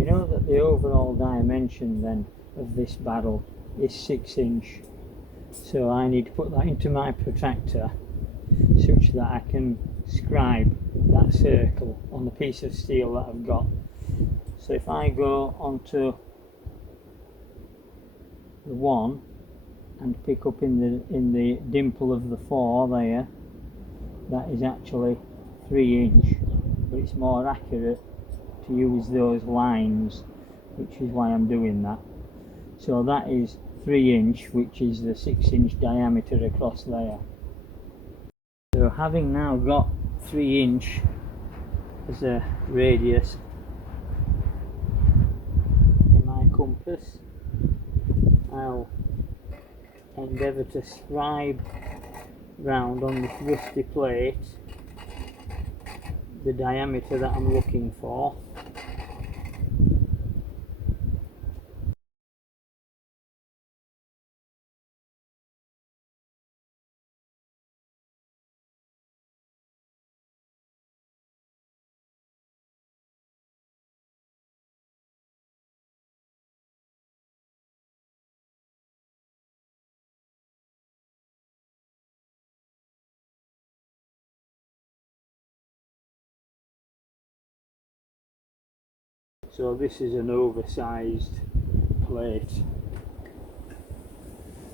we know that the overall dimension then of this barrel is 6 inch. So I need to put that into my protractor such that I can scribe that circle on the piece of steel that I've got. So if I go onto the 1 and pick up in the dimple of the 4 there, that is actually 3 inch, but it's more accurate to use those lines, which is why I'm doing that. So that is 3 inch, which is the 6 inch diameter across there. So having now got 3 inch as a radius in my compass, I'll endeavour to scribe round on this rusty plate the diameter that I'm looking for. So this is an oversized plate.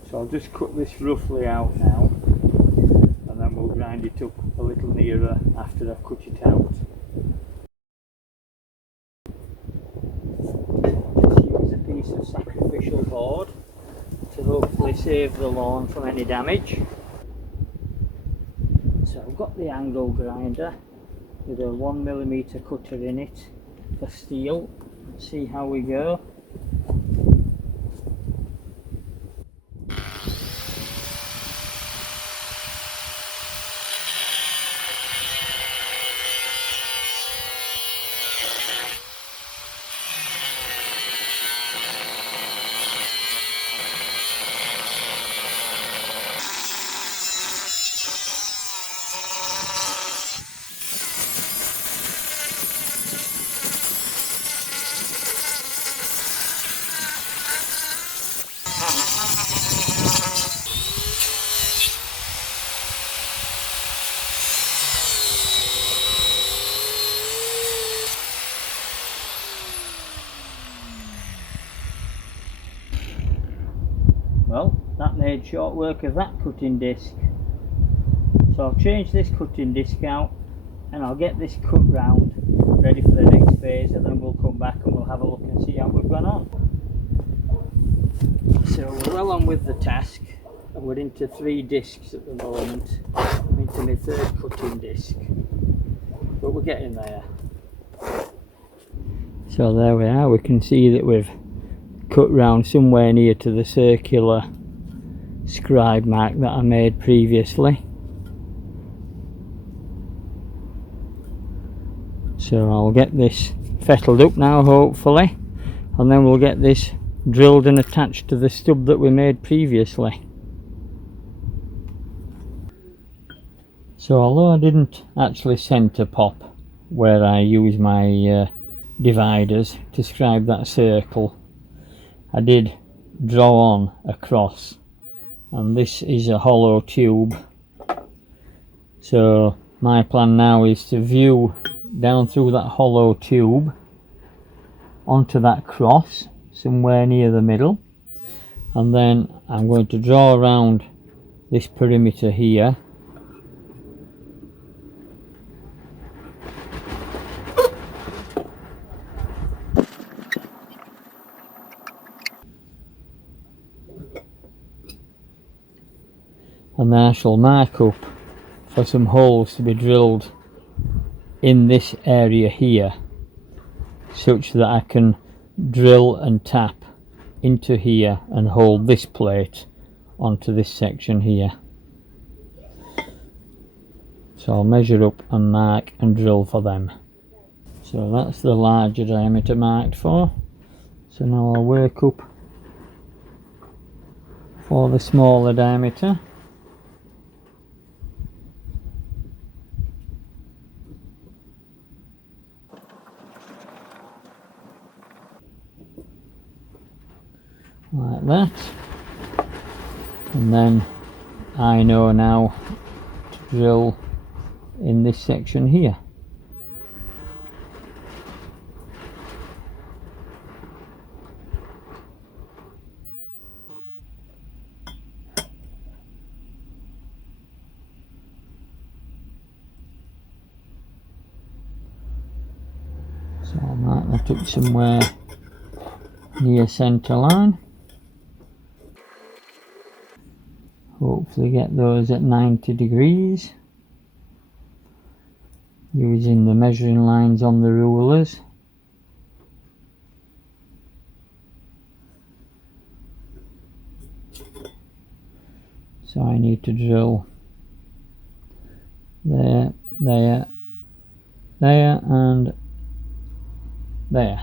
So I'll just cut this roughly out now, and then we'll grind it up a little nearer after I've cut it out. Just use a piece of sacrificial board to hopefully save the lawn from any damage. So I've got the angle grinder with a 1mm cutter in it for steel. Let's see how we go. Well, that made short work of that cutting disc. So I'll change this cutting disc out and I'll get this cut round ready for the next phase, and then we'll come back and we'll have a look and see how we've gone on. So we're well on with the task, and we're into 3 discs at the moment. I'm into my 3rd cutting disc, but we're getting there. So there we are, we can see that we've cut round somewhere near to the circular scribe mark that I made previously. So I'll get this fettled up now hopefully, and then we'll get this drilled and attached to the stub that we made previously. So although I didn't actually centre pop where I use my dividers to scribe that circle, I did draw on a cross, and this is a hollow tube. So my plan now is to view down through that hollow tube onto that cross somewhere near the middle, and then I'm going to draw around this perimeter here, and then I shall mark up for some holes to be drilled in this area here, such that I can drill and tap into here and hold this plate onto this section here. So I'll measure up and mark and drill for them. So that's the larger diameter marked for. So now I'll work up for the smaller diameter. like that, and then I know now to drill in this section here. So I'll mark that up somewhere near centre line. Hopefully get those at 90 degrees using the measuring lines on the rulers. So I need to drill there, there, there and there.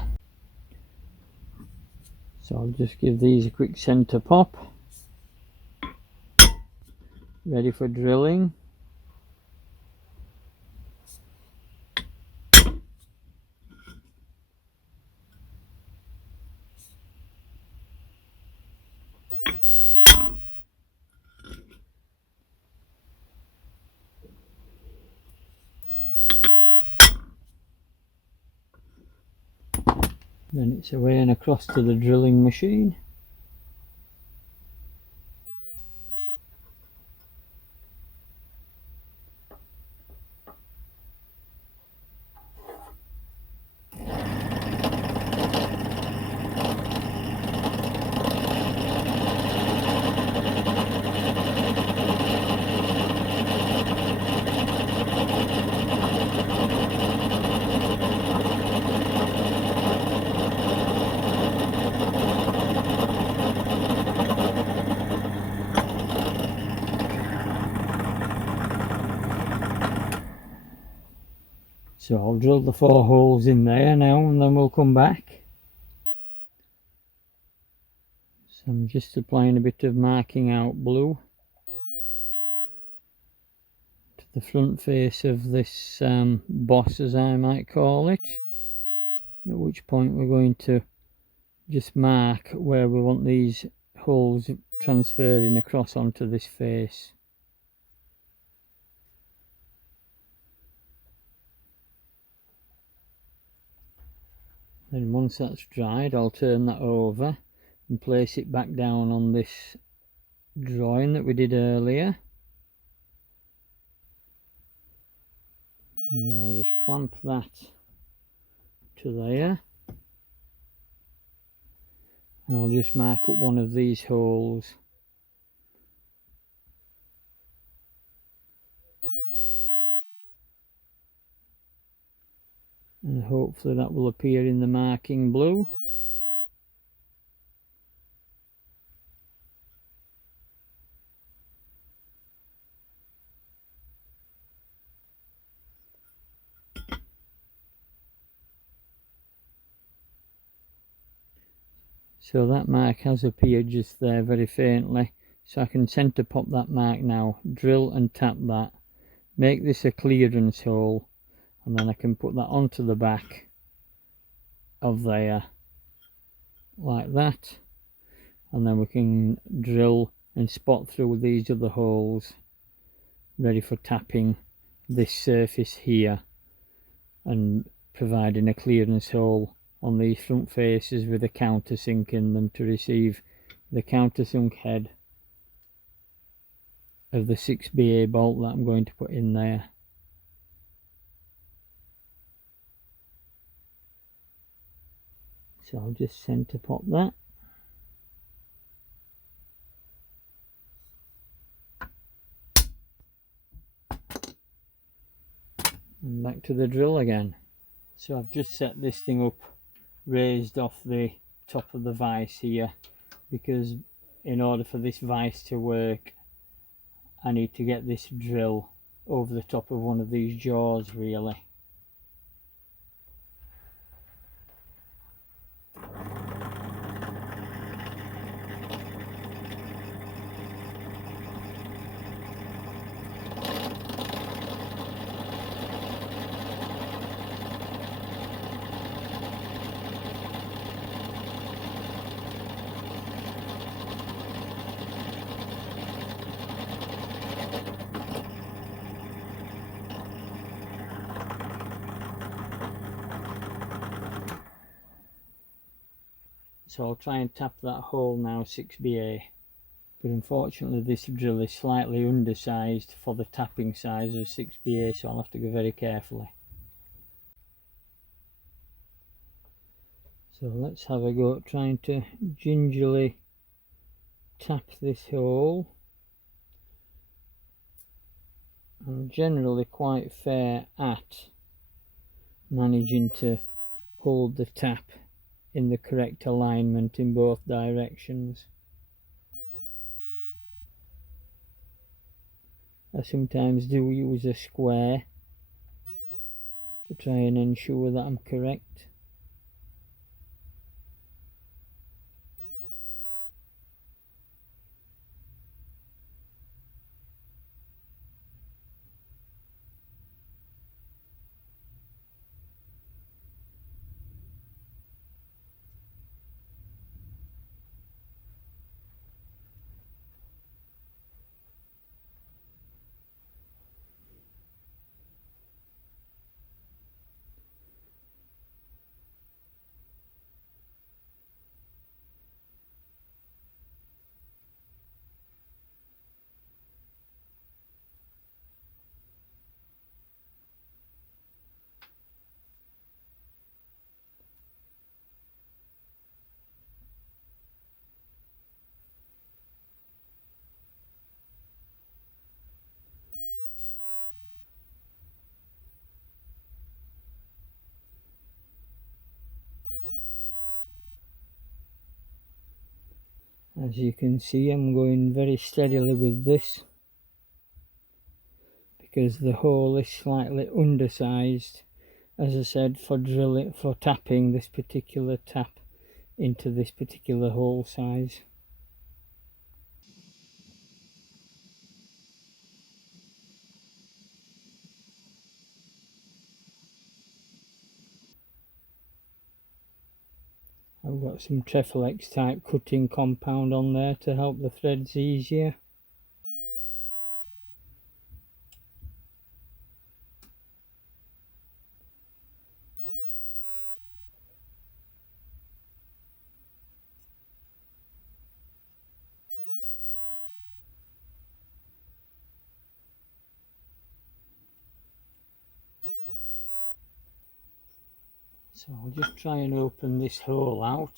So I'll just give these a quick centre pop. Ready for drilling. Then it's away and across to the drilling machine. So I'll drill the 4 holes in there now and then we'll come back. So I'm just applying a bit of marking out blue to the front face of this boss, as I might call it, at which point we're going to just mark where we want these holes transferring across onto this face. Then once that's dried, I'll turn that over and place it back down on this drawing that we did earlier. And then I'll just clamp that to there. And I'll just mark up one of these holes. And hopefully that will appear in the marking blue. So that mark has appeared just there very faintly. So I can centre pop that mark now, drill and tap that, make this a clearance hole, and then I can put that onto the back of there like that, and then we can drill and spot through these other holes ready for tapping this surface here and providing a clearance hole on these front faces with a countersink in them to receive the countersunk head of the 6BA bolt that I'm going to put in there. So I'll just centre pop that. And back to the drill again. So I've just set this thing up raised off the top of the vise here, because in order for this vise to work I need to get this drill over the top of one of these jaws really. so I'll try and tap that hole now, 6BA. But unfortunately this drill is slightly undersized for the tapping size of 6BA, so I'll have to go very carefully. So let's have a go at trying to gingerly tap this hole. I'm generally quite fair at managing to hold the tap in the correct alignment in both directions. I sometimes do use a square to try and ensure that I'm correct. As you can see, I'm going very steadily with this because the hole is slightly undersized, as I said, for drilling, for tapping this particular tap into this particular hole size. I've got some Trefolex type cutting compound on there to help the threads easier. So I'll just try and open this hole out.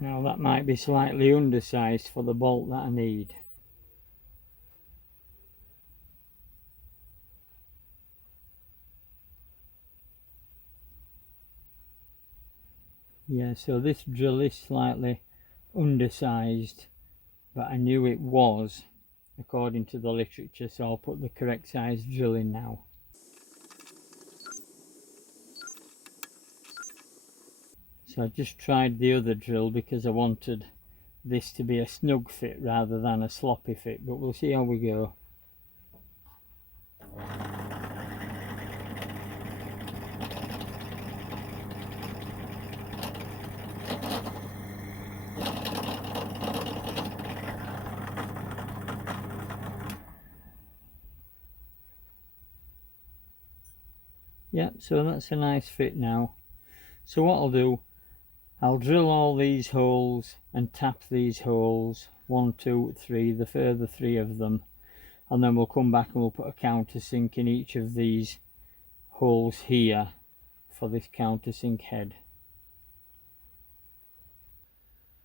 Now that might be slightly undersized for the bolt that I need. Yeah, so this drill is slightly undersized, but I knew it was according to the literature, so I'll put the correct size drill in now. So I just tried the other drill because I wanted this to be a snug fit rather than a sloppy fit, but we'll see how we go. Yeah, so that's a nice fit now. So what I'll do, I'll drill all these holes and tap these holes, 1, 2, 3, the further 3 of them, and then we'll come back and we'll put a countersink in each of these holes here for this countersink head.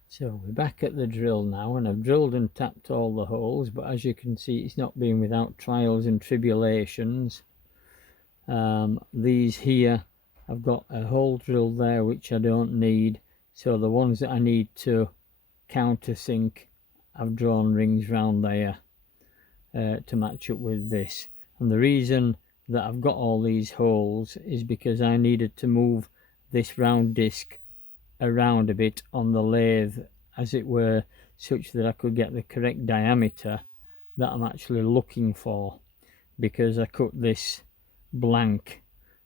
So we're back at the drill now, and I've drilled and tapped all the holes, but as you can see it's not been without trials and tribulations. These here, I've got a hole drilled there which I don't need, so the ones that I need to countersink, I've drawn rings round there to match up with this. And the reason that I've got all these holes is because I needed to move this round disc around a bit on the lathe, as it were, such that I could get the correct diameter that I'm actually looking for. because I cut this blank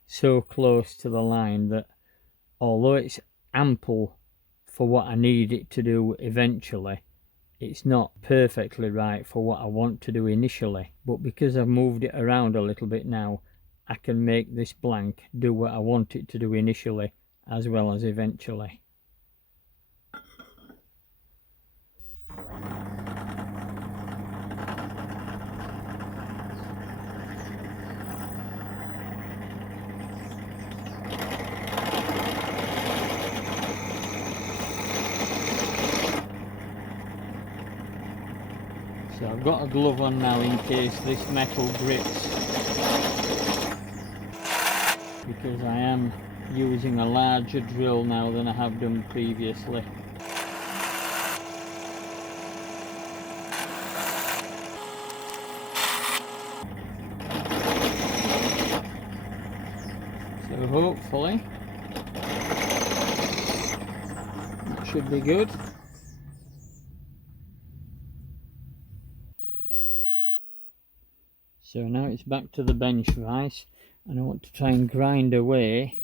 so close to the line that although it's ample for what I need it to do eventually, it's not perfectly right for what I want to do initially. But because I've moved it around a little bit now, I can make this blank do what I want it to do initially as well as eventually. So I've got a glove on now in case this metal grips, because I am using a larger drill now than I have done previously. So hopefully that should be good. So now it's back to the bench vise, and I want to try and grind away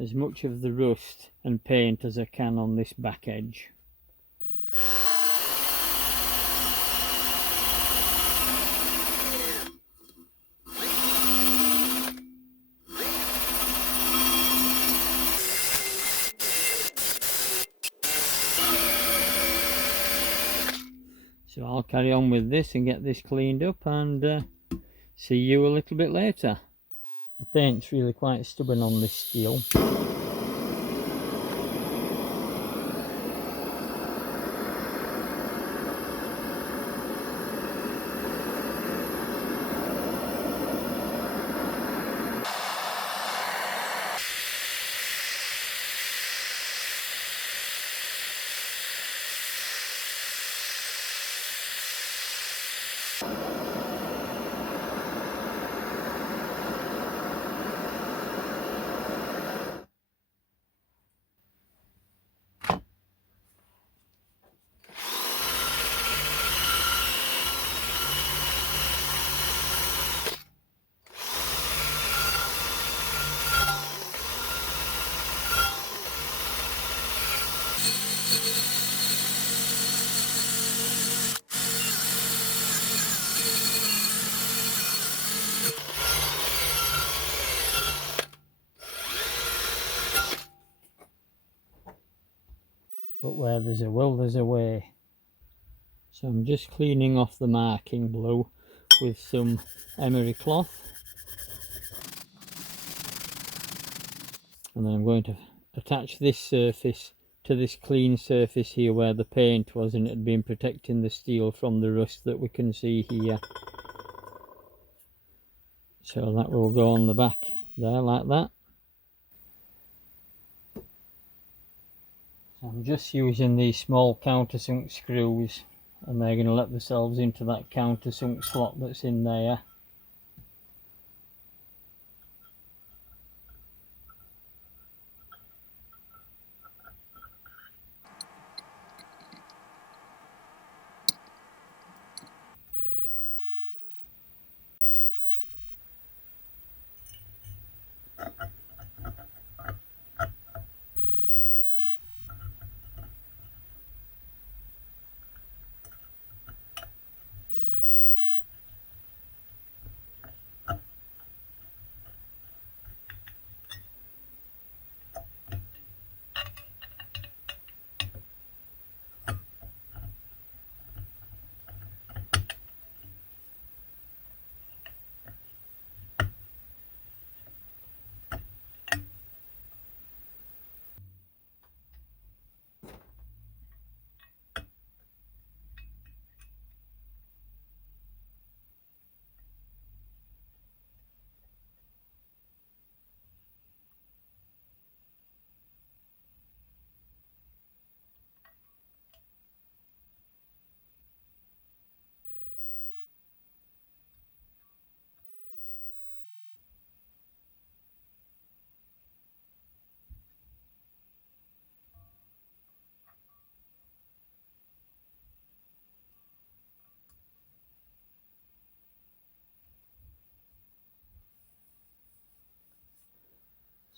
as much of the rust and paint as I can on this back edge. So I'll carry on with this and get this cleaned up and see you a little bit later. The paint's really quite stubborn on this steel. But where there's a will, there's a way. So I'm just cleaning off the marking blue with some emery cloth. And then I'm going to attach this surface to this clean surface here where the paint was, and it had been protecting the steel from the rust that we can see here. So that will go on the back there like that. So I'm just using these small countersunk screws, and they're going to let themselves into that countersunk slot that's in there.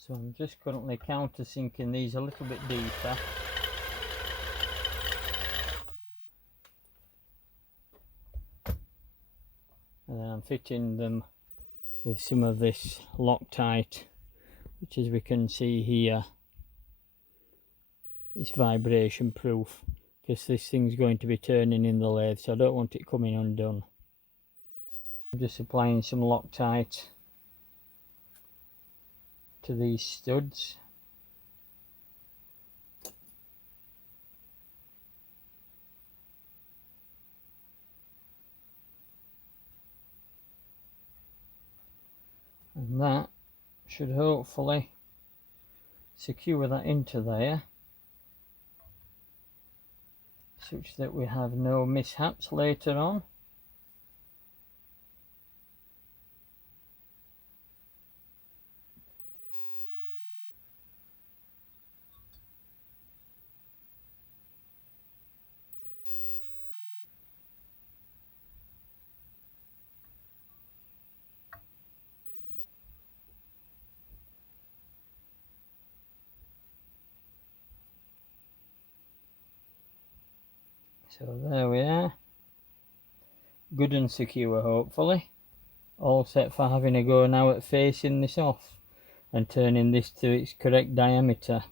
So I'm just currently countersinking these a little bit deeper. And then I'm fitting them with some of this Loctite, which, as we can see here, is vibration proof, because this thing's going to be turning in the lathe, so I don't want it coming undone. I'm just applying some Loctite to these studs. And that should hopefully secure that into there, such that we have no mishaps later on. So there we are, good and secure hopefully. All set for having a go now at facing this off and turning this to its correct diameter.